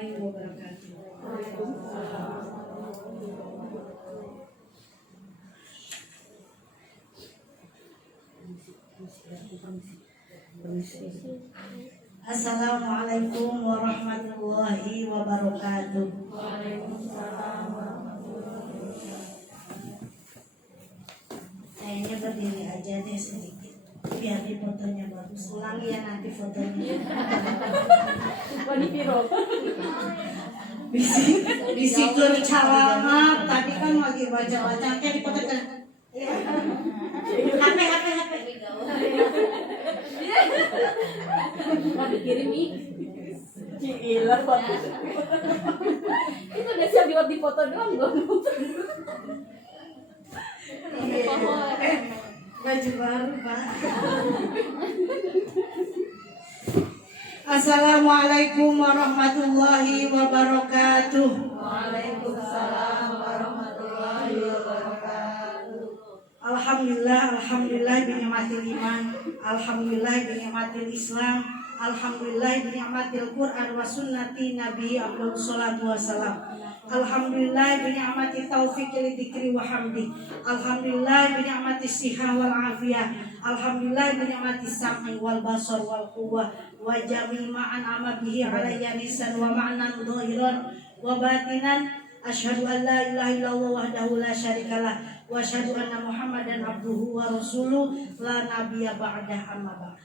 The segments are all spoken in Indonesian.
warahmatullahi wabarakatuh. Assalamualaikum warahmatullahi wabarakatuh. Kayaknya berdiri aja deh sedikit biar di fotonya bagus. Ulangi ya nanti fotonya. Bisikur calama tadi kan lagi baca-baca kayak di foto kan. HP. Mau dikirim nih. Gila bagus. Itu udah siap dibuat di foto doang belum? Baju baru Pak. Assalamualaikum warahmatullahi wabarakatuh. Waalaikumsalam warahmatullahi wabarakatuh. Alhamdulillah bi ni'matil iman, alhamdulillah bi ni'matil Islam, alhamdulillah bi ni'matil Quran wa sunnati Nabi Abdul salatu wassalam. Alhamdulillah bi ni'mati taufiq li dzikri wa hamdi. Alhamdulillah bi ni'mati sihah wal afiyah. Alhamdulillah bi ni'mati sam'i wal basar wal quwwah wa jami' ma an'ama bihi alayya nisan wa ma'nan dhahiran wa batinan. Asyhadu an la ilaha illallah wahdahu la syarikalah wa asyhadu anna Muhammadan abduhu wa rasuluh la nabiyya ba'dah amma ba'd.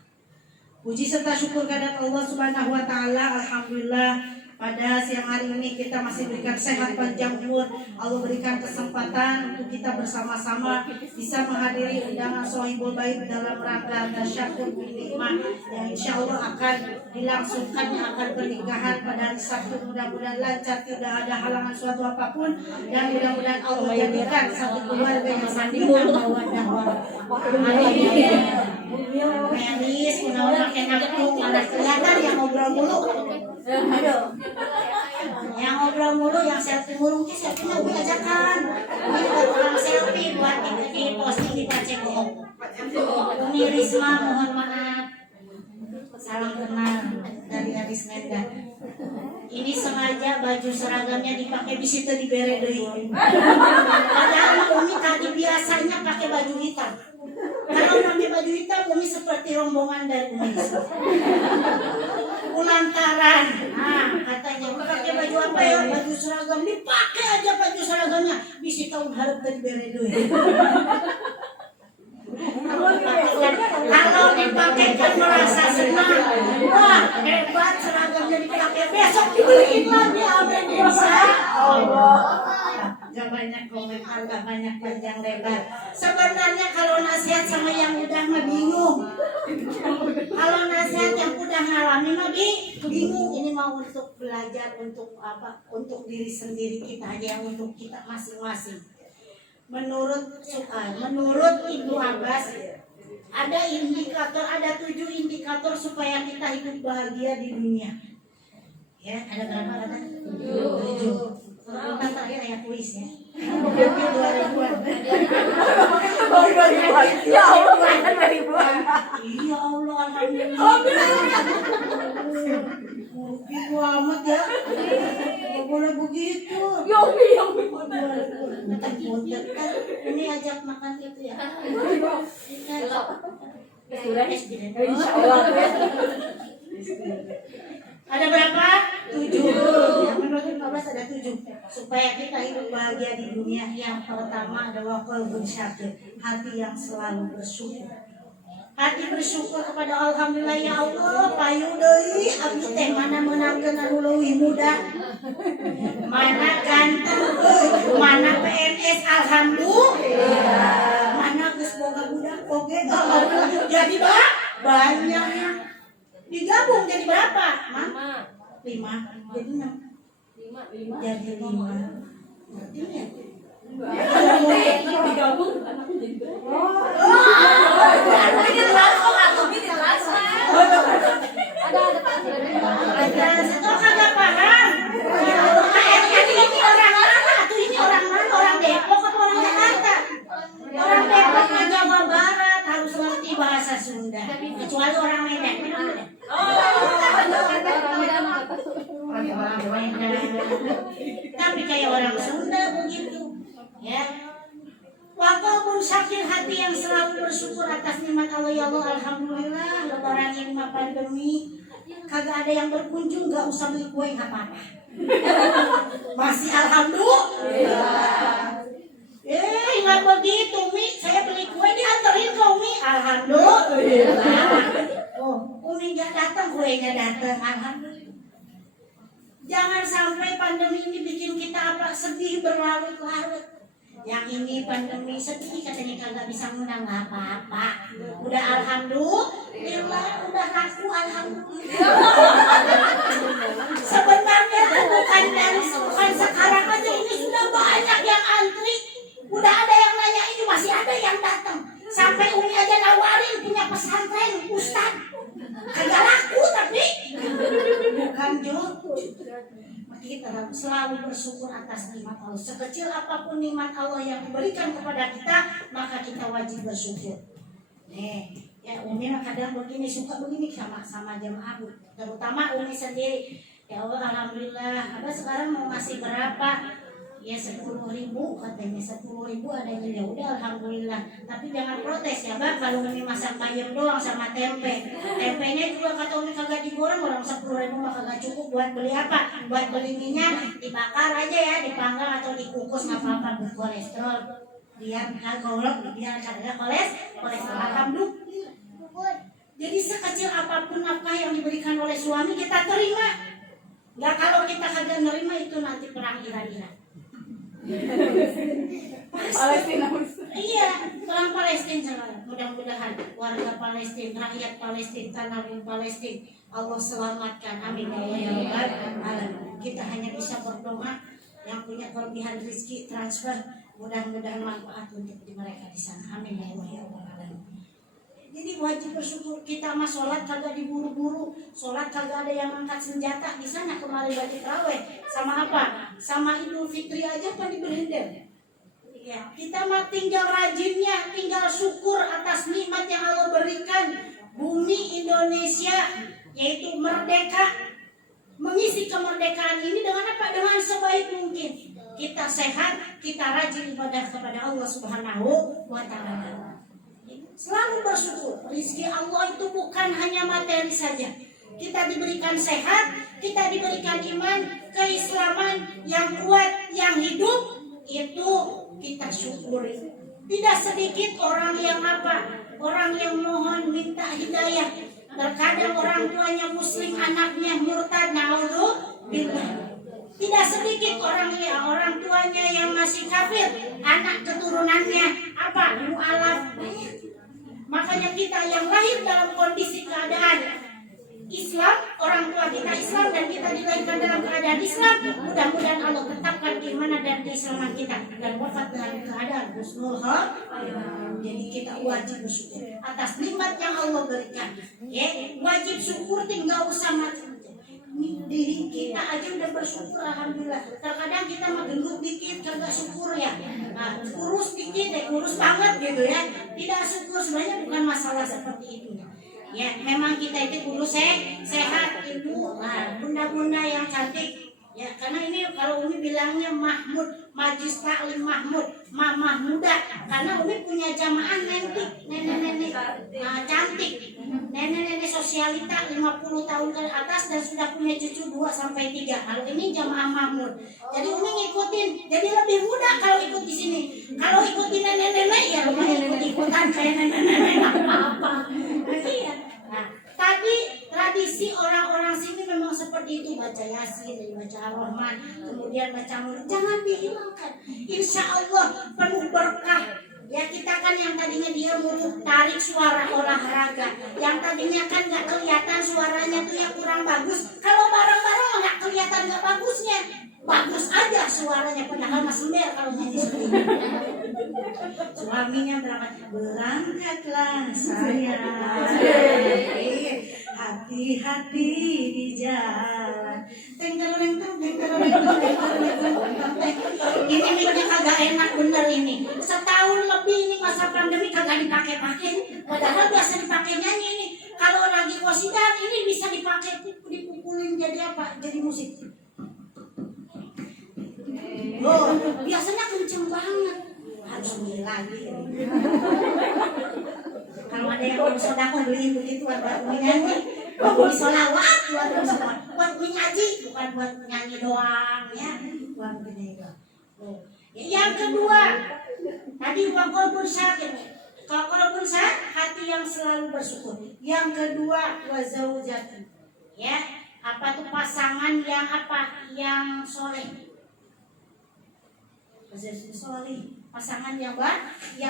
Puji serta syukur kehadirat Allah Subhanahu wa taala. Alhamdulillah pada siang hari ini kita masih berikan sehat panjang umur. Allah berikan kesempatan untuk kita bersama-sama bisa menghadiri undangan Sohibul Bait dalam rangka tasyakur bil nikmah yang insya Allah akan dilangsungkan akan pernikahan pada hari Sabtu. Mudah-mudahan lancar, tidak ada halangan suatu apapun, dan mudah-mudahan Allah jadikan satu keluarga yang sakinah mawaddah warahmah. Menis, kunaon enak tuh, mana kelihatan yang ngobrol mulu. Aduh. Yang ngobrol mulu, yang selfie mulu, mungkin selfie-nya gue ajakan. Ini buat orang selfie, buat di posting kita cek. Umi Risma, mohon maaf. Salam kenal dari Aris Nenda. Ini sengaja baju seragamnya dipakai di situ di bere deui. Padahal Umi tadi biasanya pakai baju hitam. Kalau pakai baju hitam, Umi seperti rombongan dari Umi Risma. Lantaran, katanya pakai baju apa ya? Baju seragam, dipakai aja baju seragamnya. Bisi tahun harap dari bere deui. Kalau dipakai kan merasa senang. Wah, hebat seragamnya dipakai. Besok dibeliin lagi sama Indonesia. Allah. Gak banyak komentar, gak banyak panjang lebar. Sebenarnya kalau nasihat sama yang udah mah bingung. Kalau nasihat yang udah ngalamin mah bingung. Ini mau untuk belajar, untuk apa? Untuk diri sendiri kita aja, yang untuk kita masing-masing. Menurut Ibnu Abbas ada 7 indikator supaya kita hidup bahagia di dunia. Ya, ada berapa kata? 7. Kalau terakhir ayat kuis ya. 2000-an. Ya Allah, kan 2000-an. Iya Allah, alhamdulillah. Begitu amat ya. Gak boleh begitu. Ini ajak makan gitu ya. Insya Allah. Ada berapa? 7. Yang menurut Ibnu Abbas ada 7. Supaya kita hidup bahagia di dunia. Yang pertama adalah qalbun syakir, hati yang selalu bersyukur. Hati bersyukur kepada Alhamdulillah ya Allah, payu deui abdi teh mana meunangkeun anu leuwih muda. Mana ganteng, mana PNS alhamdulillah. Mana geus boga budak oge alhamdulillah. Jadi banyaknya. Digabung jadi berapa? 5. Jadi 6. Jadi 5. Artinya digabung ada satu kagak paham. Ini orang mana? Tuh ini orang mana? Orang Depok atau orang Jakarta? Orang Depok ke Jawa Barat harus ngerti bahasa Sunda. Kecuali orang Medan. Orang Tapi kayak orang Sunda begitu, ya. Walaupun sakit hati yang selalu bersyukur atas nikmat Allah, ya Allah, alhamdulillah lebaran ini mah pandemi kagak ada yang berkunjung, gak usah beli kue nggak apa-apa. Masih alhamdulillah. Nggak begitu, Mi. Saya beli kue dianterin ke Umi, alhamdulillah. Oh, Umi nggak datang, kuenya datang, alhamdulillah. Jangan sampai pandemi ini bikin kita sedih berlarut-larut. Yang ini pandemi sedih katanya kagak bisa ngundang, nggak apa-apa. Udah alhamdulillah, udah laku alhamdulillah. Sebenarnya bukan sekarang aja, ini sudah banyak yang antri. Udah ada yang nanya ini, masih ada yang datang. Sampai Umi aja nawarin punya pesantren Ustaz. Kagak laku tapi bukan jodoh. Kita selalu bersyukur atas nikmat Allah. Sekecil apapun nikmat Allah yang diberikan kepada kita, maka kita wajib bersyukur. Ya Umi kadang begini, suka begini sama jemaah, terutama Umi sendiri. Ya Allah, alhamdulillah. Ada sekarang mau ngasih berapa? Ya 10.000 katanya, 10.000 adanya, ya udah alhamdulillah. Tapi jangan protes ya Bang, kalau Umi masak bayam doang sama tempe. Tempenya juga kata Umi kagak digoreng, orang 10.000 mah kagak cukup buat beli apa? Buat beli minyak, dibakar aja ya, dipanggang atau dikukus nggak apa-apa, berkolesterol. Biar kagak kolesterol, alhamdulillah. Jadi sekecil apapun apa yang diberikan oleh suami kita terima. Nggak, kalau kita kagak nerima itu nanti perang Iran-Iran. Palestina. Iya, perang Palestina. Mudah-mudahan warga Palestina, rakyat Palestina, tanah Palestina, Allah selamatkan. Amin ya rabbal alamin. Kita hanya bisa berdoa, yang punya kelebihan rezeki transfer, mudah-mudahan manfaat untuk mereka di sana. Amin ya rabbal alamin. Jadi wajib bersyukur. Kita mah sholat kagak diburu-buru, sholat kagak ada yang angkat senjata di sana. Kemarin bagi terawih sama apa? Sama Idul Fitri aja kan diberhentikan. Ya, kita mah tinggal rajinnya, tinggal syukur atas nikmat yang Allah berikan. Bumi Indonesia yaitu merdeka, mengisi kemerdekaan ini dengan apa? Dengan sebaik mungkin. Kita sehat, kita rajin ibadah kepada Allah Subhanahu wa Ta'ala. Selalu bersyukur. Rizki Allah itu bukan hanya materi saja. Kita diberikan sehat, kita diberikan iman, keislaman yang kuat, yang hidup, itu kita syukuri. Tidak sedikit orang yang apa? Orang yang mohon minta hidayah. Terkadang orang tuanya muslim, anaknya murtad, naudzubillah. Tidak sedikit orang tuanya yang masih kafir, anak keturunannya apa? Mu'alaf. Makanya kita yang lahir dalam kondisi keadaan Islam, orang tua kita Islam dan kita dilahirkan dalam keadaan Islam, mudah-mudahan Allah tetapkan keimanan dan keislaman kita dan wafat dengan keadaan husnul khotimah. Jadi kita wajib bersyukur atas nikmat yang Allah berikan. Ya, wajib syukur, tinggal usah macam diri kita aja udah bersyukur alhamdulillah. Terkadang kita mah gendut dikit kagak syukur ya. Nah, kurus dikit kurus banget gitu ya. Tidak syukur, sebenarnya bukan masalah seperti itu. Ya, memang kita itu kurus sehat, ibu, bunda-bunda yang cantik. Ya, karena ini kalau Umi bilangnya Mahmud, Majlis Taklim Mahmud, Mamah muda. Karena Umi punya jamaah nenek-nenek cantik. Nenek-nenek sosialita 50 tahun ke atas dan sudah punya cucu 2-3. Kalau ini jamaah Mahmud. Jadi Umi ngikutin, jadi lebih muda kalau ikut di sini. Kalau ikutin nenek-nenek ya Umi ikut-ikutan kayak nenek-nenek apa-apa. Iya. Nah, tadi tradisi orang-orang sini memang seperti itu, baca Yasin, baca Ar-Rahman, kemudian baca Mulk. Jangan dihilangkan. Insya Allah penuh berkah. Ya, kita kan yang tadinya dia mulut tarik suara olahraga, yang tadinya kan nggak kelihatan suaranya tuh yang kurang bagus. Kalau bareng-bareng nggak kelihatan nggak bagusnya, bagus aja suaranya, padahal mas sember kalau nyanyi sendiri. Suaminya berangkatlah saya, hati-hati di jalan. Ini miknya kagak enak bener ini. Setahun lebih ini masa pandemi kagak dipakai-pakai. Padahal biasa dipakai nyanyi ini. Kalau lagi qasidah ini bisa dipakai dipukulin jadi apa? Jadi musik. Loh, biasanya kenceng banget. Harus beli lagi. Kalau ada yang mau sodako beliin begitu buat nyanyi, buat sholawat, buat nyanyi, bukan buat nyanyi doang ya, buat begini doang. Yang kedua, tadi waqalbun syakir. Kalau qalbun syakir, hati yang selalu bersyukur. Yang kedua, wazaujatun. Ya, apa tuh pasangan yang apa? Yang soleh. Pasangan yang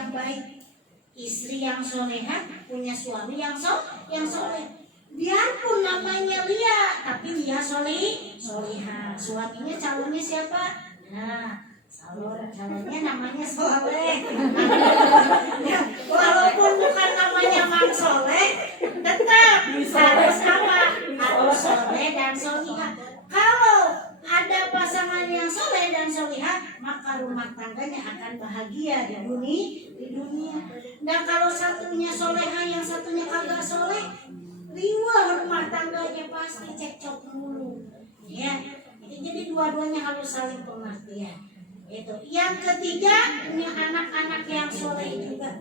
baik, istri yang soleha, punya suami yang soleh. Biarpun namanya Lia, tapi dia soleha. Suaminya calonnya siapa? Nah, calonnya namanya soleh. Ya, walaupun bukan namanya Mang Soleh, tetap harus apa? Harus soleh dan soleha. Kalau ada pasangan yang soleh dan soleha, maka rumah tangganya akan bahagia di dunia. Nah kalau satunya soleha, yang satunya kagak soleh, riwah rumah tangganya pasti cekcok dulu. Ya, jadi dua-duanya harus saling pengertian. Itu. Yang ketiga, punya anak-anak yang soleh juga.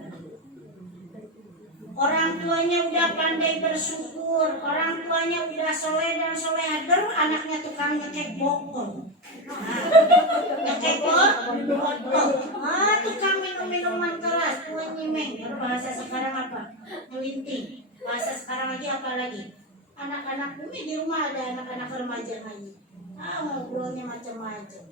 Orang tuanya udah pandai bersyukur, orang tuanya udah soleh dan soleha, anaknya tukang nyekek bokol. Nyekek bokol. Tukang minum-minuman keras, tuan nyimeng. Kalau bahasa sekarang apa? Ngelinting. Bahasa sekarang lagi apa lagi? Anak-anak bumi di rumah ada anak-anak remaja lagi. Ngobrolnya macam-macam.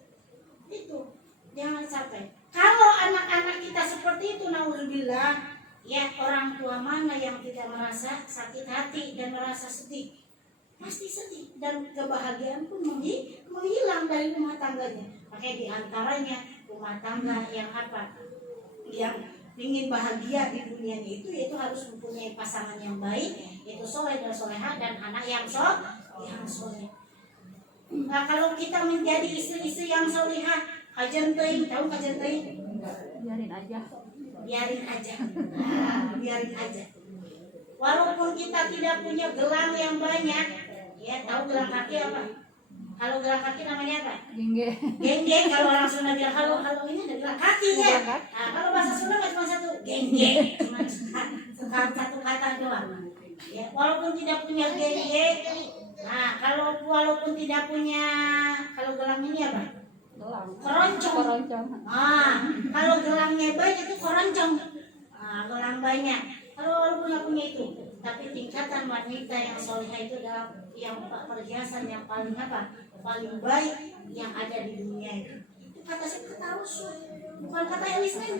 Itu jangan sampai. Kalau anak-anak kita seperti itu, naudzubillah. Ya, orang tua mana yang tidak merasa sakit hati dan merasa sedih? Pasti sedih dan kebahagiaan pun menghilang dari rumah tangganya. Makanya diantaranya rumah tangga yang apa? Yang ingin bahagia di dunia itu, yaitu harus mempunyai pasangan yang baik, yaitu soleh dan soleha, dan anak yang soleh. Nah, kalau kita menjadi istri-istri yang solehah, kajian teing, tahu kajian teing? Biarin aja. Walaupun kita tidak punya gelang yang banyak, ya tahu gelang kaki apa? Kalau gelang kaki namanya apa? Gengge. Kalau orang Sunda bilang kalau ini ada gelang kaki ya. Nah, kalau bahasa Sunda cuma satu, gengge, cuma satu kata doang. Ya, walaupun tidak punya gengge, nah walaupun tidak punya, kalau gelang ini apa? Keroncong. Kalau gelangnya banyak itu keroncong. Gelang banyak. Kalau nggak punya itu, tapi tingkatan wanita yang solehah itu adalah yang perhiasan yang paling apa? Paling baik yang ada di dunia itu. Itu kata Rasul, bukan kata Islam.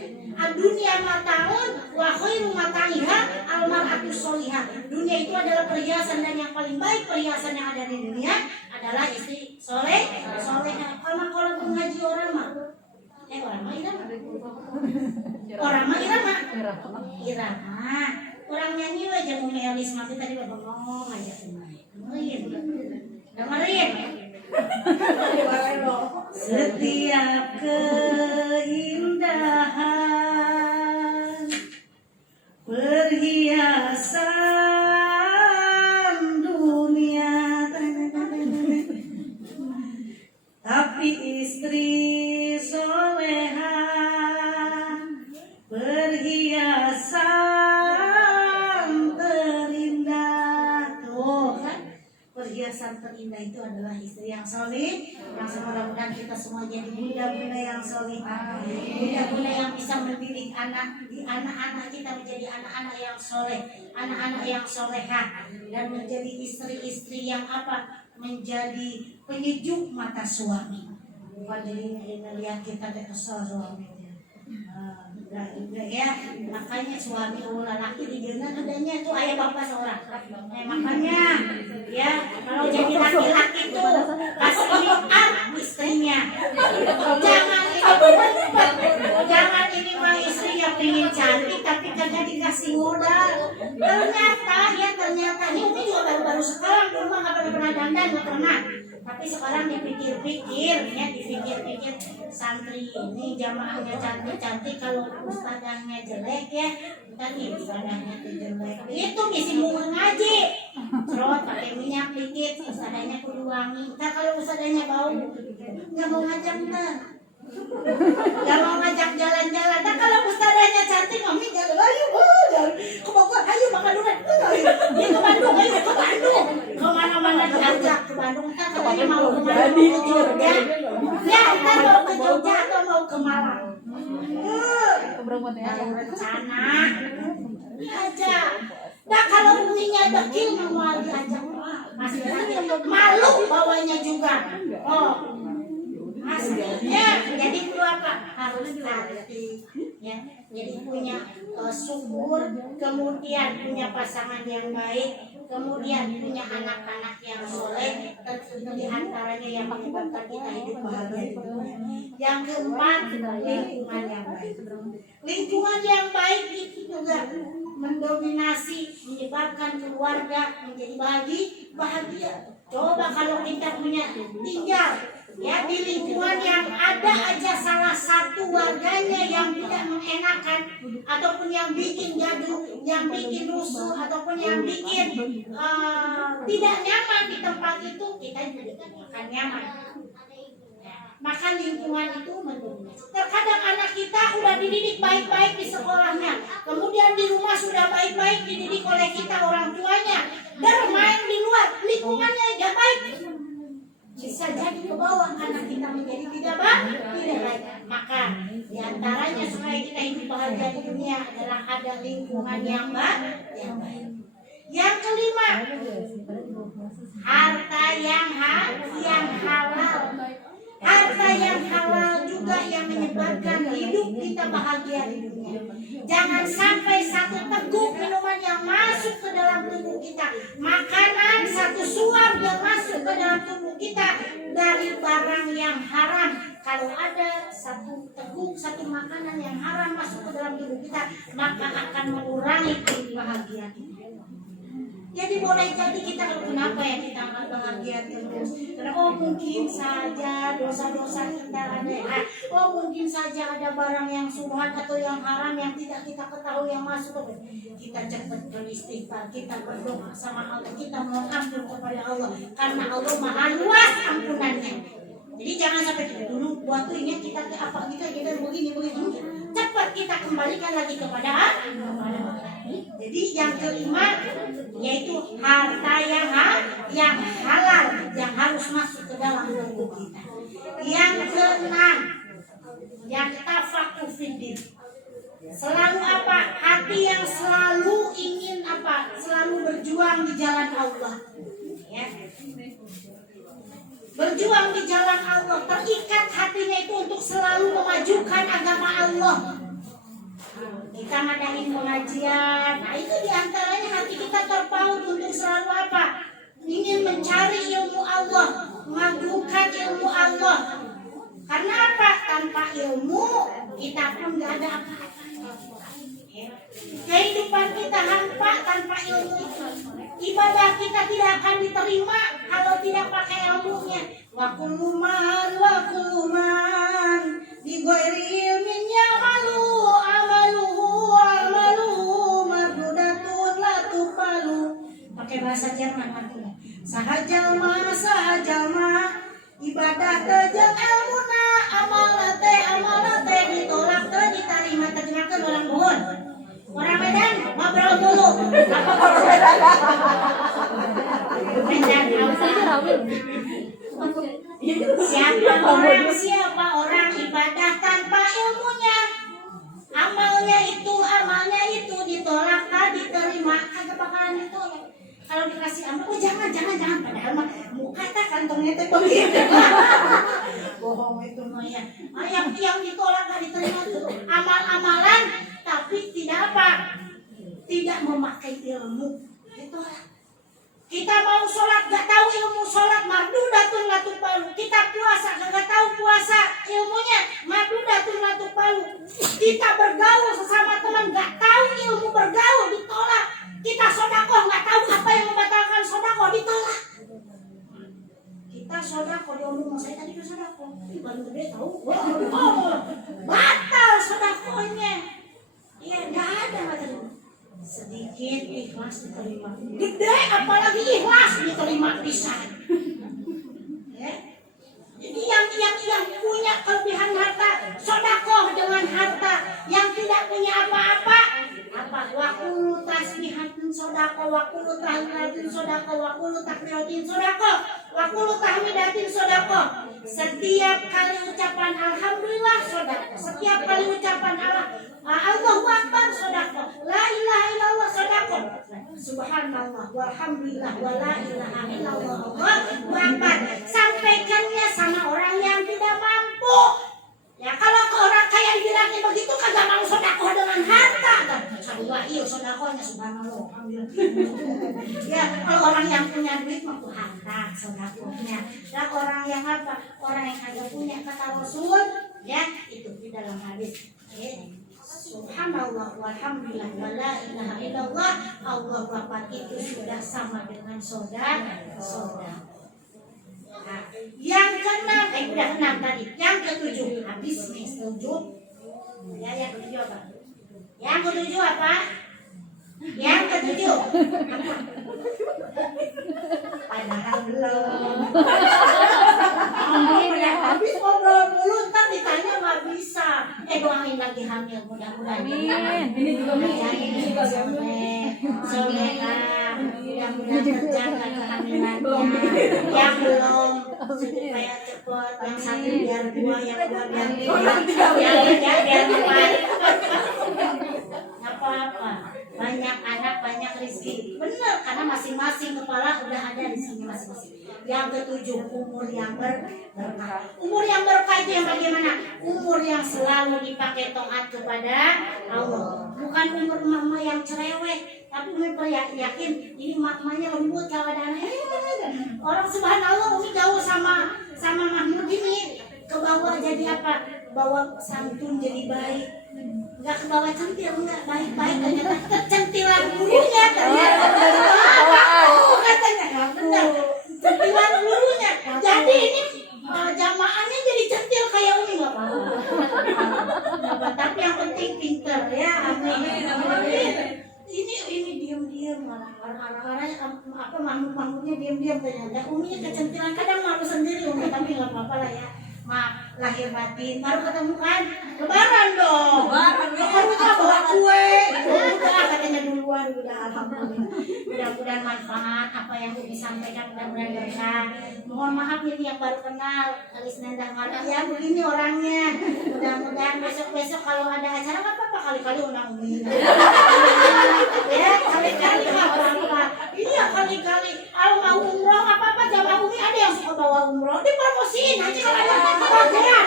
Dunia mataun wa khairu mata'iha al-mar'atu solihah. Dunia itu adalah perhiasan, dan yang paling baik perhiasan yang ada di dunia adalah istri solehah. Kalau mengaji orang mah irama. Orang nyanyi aja mau Elis mati tadi ngomong aja dengerin. Setiap keindahan perhiasan dunia, tapi istri soleha perhiasan terindah. Tuh kan, perhiasan terindah itu adalah istri yang soleh. Yang mudah-mudahan kita semua jadi bunda-bunda yang soleh, bunda-bunda yang bisa mendidik anak-anak kita menjadi anak-anak yang soleh, anak-anak yang solehah, dan menjadi istri-istri yang apa? Menjadi penyejuk mata suami. Bukan jadi lihat kita kesel suaminya. Ya, makanya suami laki di dunia adanya itu ayah bapak seorang. Makanya ya, kalau jadi laki-laki itu kasih istrinya. Jangan ini mah istri yang pengen cantik tapi kagak dikasih modal. Ternyata ini juga baru sekarang, dulu nggak pernah dandan, nggak pernah. Tapi sekarang dipikir-pikir, santri ini jamaahnya cantik-cantik, kalau ustadzahnya jelek ya, tadi ustadzahnya jelek. Itu misi mau ngaji, terus pakai minyak dikit, ustadzahnya kudu wangi. Kalau ustadzahnya bau, nggak mau ngajak ntar. Yang mau ngajak jalan-jalan. Nah kalau ustadzanya cantik, mami jalan, ayo, jalan ke Bogor, ayo makan durian, dia ke Bandung, ayo ke Bandung, kemana-mana diajak ke Bandung. Ntar katanya mau ke mana? Mau ke Jogja, ya ntar mau ke Jogja atau mau ke Malang. Rencana aja. Nah kalau uminya dekil mau diajak, masih malu bawanya juga. Oh. Ya, jadi perlu apa? Harus hati, ya. Jadi punya syukur, kemudian punya pasangan yang baik, kemudian punya anak-anak yang soleh, tentu diantaranya yang menyebabkan kita hidup bahagia. Yang keempat, lingkungan yang baik. Lingkungan yang baik itu juga mendominasi, menyebabkan keluarga menjadi bahagia. Coba kalau kita punya tinggal ya di lingkungan yang ada aja salah satu warganya yang tidak mengenakan ataupun yang bikin gaduh, yang bikin rusuh ataupun yang bikin tidak nyaman di tempat itu, kita jadi akan nyaman. Maka lingkungan itu mendominasi. Terkadang anak kita udah dididik baik-baik di sekolahnya, kemudian di rumah sudah baik-baik dididik oleh kita orang tuanya, bermain di luar lingkungannya tidak baik, bisa jadi ke bawah anak kita menjadi tidak baik. Maka diantaranya supaya kita hidup bahagia di dunia adalah ada lingkungan yang baik. Yang kelima, harta yang halal. Harta yang halal juga yang menyebabkan hidup kita bahagia di dunia. Jangan sampai satu teguk minuman yang masuk ke dalam tubuh kita, makanan satu suap yang masuk ke dalam tubuh kita dari barang yang haram. Kalau ada satu teguk, satu makanan yang haram masuk ke dalam tubuh kita, maka akan mengurangi kebahagiaan kita. Jadi boleh jadi kita kenapa ya kita akan bahagia terus? Karena mungkin saja dosa-dosa kita ada. Mungkin saja ada barang yang subhat atau yang haram yang tidak kita ketahui yang masuk. Kita cepat beristighfar, kita berdoa sama Allah, kita mohon ampun kepada Allah karena Allah Maha luas ampunannya. Jadi jangan sampai dulu waktu ingat kita ke apa kita begini. Cepat kita kembalikan lagi kepada Allah. Jadi yang kelima yaitu harta yang halal yang harus masuk ke dalam tubuh kita. Yang keenam, yang tafaqquh fiddin. Selalu apa? Hati yang selalu ingin apa? Selalu berjuang di jalan Allah. Ya. Berjuang di jalan Allah, terikat hatinya itu untuk selalu memajukan agama Allah. Kita ngadain pengajian, nah itu diantaranya hati kita terpaut untuk selalu apa? Ingin mencari ilmu Allah, mengagungkan ilmu Allah. Karena apa? Tanpa ilmu kita pun gak ada apa-apa. Kehidupan kita hampa tanpa ilmu itu. Ibadah kita tidak akan diterima kalau tidak pakai ilmunya. Wa kullu man bi ghairi ilmin ya'malu amaluhu mardudatun la tuqbalu. Pakai bahasa Jerman artinya. Sahajalma ibadah tejeng ilmuna amalate ditolak teh diterima terjemakan orang Bohon. Orang Medan ngobrol dulu. Medan siapa orang ibadah tanpa ilmunya, amalnya itu ditolak diterima, kagak bakalan ditolak. Kalau dikasih amal, jangan padahal mah muka tak kantongnya teh begitu. Bohong itu mah ya. Yang ditolak gak diterima itu amal-amalan tapi tidak apa? Tidak memakai ilmu. Ditolak. Kita mau sholat gak tahu ilmu sholat, mardudatun la tuqbalu. Kita puasa gak tahu puasa ilmunya, mardudatun la tuqbalu. Kita bergaul sesama teman gak tahu ilmu bergaul, ditolak. Kita sedekah gak tahu apa yang membatalkan sedekah, ditolak. Kita sedekah diomong saya tadi ke sedekah, baru gede tahu, batal sedekahnya. Iya gak ada materi. Sedikit ikhlas diterima, gede apalagi ikhlas diterima bisa. Ya. Jadi yang punya kelebihan harta sodako, wa kullu tahlilatin sodako, wa kullu takbiratin sodako, wa kullu tahmidatin sodako. Setiap kali ucapan alhamdulillah sodako, setiap kali ucapan Allahu Akbar sodako, la ilaha illallah sodako, subhanallah walhamdulillah wa la ilaha illallah Allahu Akbar. Sampaikannya sama orang yang tidak mampu. Ya kalau ke orang kaya dibilangnya begitu kagak mau sodako dengan harta kan. Wah iya sodakonya subhanallah alhamdulillah. Ya kalau orang yang punya duit mah harta sodakonya. Dan orang yang apa? Orang yang kagak punya kata Rasul ya itu di dalam hadis. Subhanallah walhamdulillah wa la ilaha illallah Allahu Akbar itu sudah sama dengan soda. Nah, yang keenam, udah 6 tadi. Yang ketujuh, habis nih 7. Ya, yang ketujuh apa? Yang ketujuh apa? Yang ketujuh. Padahal belum. Udah habis ngobrol dulu, ntar ditanya nggak bisa. Doain lagi hamil, mudah-mudahan. Ini juga Soleha, mudah-mudahan terjaga kehamilannya. Yang belum supaya cepat, yang satu biar 2, yang 2 biar 3, yang 3 biar 4. Apa-apa, banyak anak banyak rezeki. Benar, karena masing-masing kepala udah ada di sini masing-masing. Yang ketujuh, umur yang berkah. Umur yang berkah itu yang bagaimana? Umur yang selalu dipakai taat kepada Allah. Bukan umur mama yang cerewet, tapi umur yakin ini mamanya lembut kalau ada anak. Orang subhanallah umi jauh sama Mahmud ini ke bawah jadi apa? Bawa santun jadi baik. Enggak ke bawah centil, enggak baik-baik ternyata kecentilan gurunya ternyata. Katanya benar. Centilan gurunya. Jadi ini jamaahnya jadi centil kayak umi enggak apa-apa. Tapi yang penting pintar ya. Amin. Ini diam-diam orang-orang apa Mahmudnya diam-diam ternyata uminya kecentilan kadang malu sendiri umi tapi enggak apa-apa lah ya. Maaf lahir batin baru ketemu kan lebaran dong kamu tak bawa kue udah katanya duluan udah alhamdulillah mudah-mudahan manfaat apa yang Umi sampaikan mudah-mudahan berkah. Mohon maaf ini yang baru kenal alis nendang mata ya begini orangnya mudah-mudahan besok-besok kalau ada acara nggak apa-apa kali-kali undang Umi ya kali-kali nggak apa-apa iya kali-kali kalau mau umroh apa-apa jamaah Umi ada yang suka bawa umroh dipromosiin aja kalau ada kebagian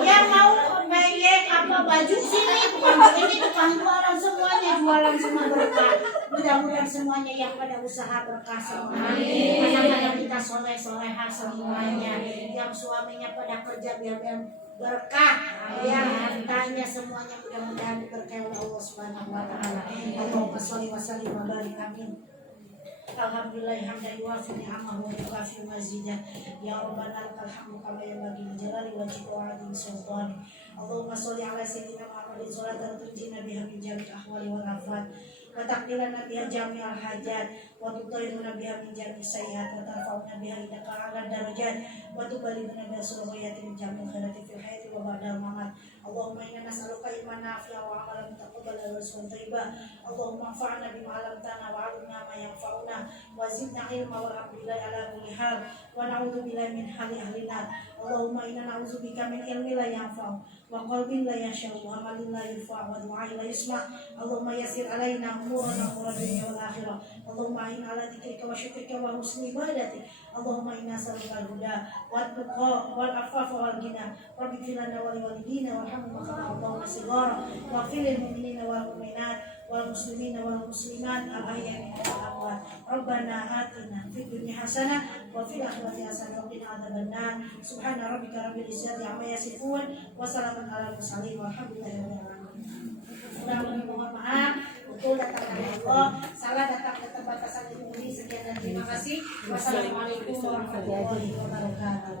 yang mau bayek apa baju sini tukang jualan semuanya jualan semua berkah mudah-mudahan semuanya yang pada usaha berkah semua anak-anak kita soleh-soleha semuanya yang suaminya pada kerja biar berkah yang hartanya semuanya mudah-mudahan diberkahi oleh Allah Subhanahu wa taala. Allahumma shalli wa sallim wa barik amin. Alhamdulillah hamdan yuwafi ni'amahu wa yukafi mazidah. Ya Rabbana lakal hamdu kama yanbaghi li jalali wajhika wa 'azimi sultanik. Allahumma shalli ala sayyidina Muhammadin sholatan tunjina biha min jami'il ahwali wal afat wa taqilana biha jami'al hajat wa tutahhiruna biha min jami'is sayyi'at wa tarfa'una biha indaka 'ala darajat wa tuballighuna biha sururiyati min jami'il khairati fil hayati wa ba'dal mamat. Allahumma inna nas'aluka ilman nafi'an wa 'amalan mutaqabbalan wa rizqan thayyiban. Allahumma anfa'na bima 'allamtana wa 'allimna ma yanfa'una wa zidna ilma walhamdulillahi ala kulli hal wa na'udzu billahi min hali ahli nar. Allahumma inna na'udzubika min ilmin la yanfa'u wa qalbin la yasha'u wa amalin la yurfa'u wa du'ain la yusma'. Allahumma yassir alaina umurana umura dunya wal akhirah. Allahumma inna ala dzikrika wa syukrika wa husni ibadatik. Allahumma inna nas'aluka al-huda wat tuqa wal afafa wal ghina. Rabbi lana wa liwalidina warhamhum kama Allahumma sighara wa fil mu'minina wal mu'minat wal muslimina wal muslimat al-ahya'i minhum wal amwat. Rabbana atina fid dunya hasanah wa fil akhirati hasanah wa qina adzabannar. Subhana rabbika rabbil izzati amma yasifun wa salamun alal mursalin walhamdulillahi rabbil alamin. Mohon maaf betul datang dari Allah, salah datang ke keterbatasan ini. Sekian dan terima kasih. Wassalamualaikum warahmatullahi wabarakatuh.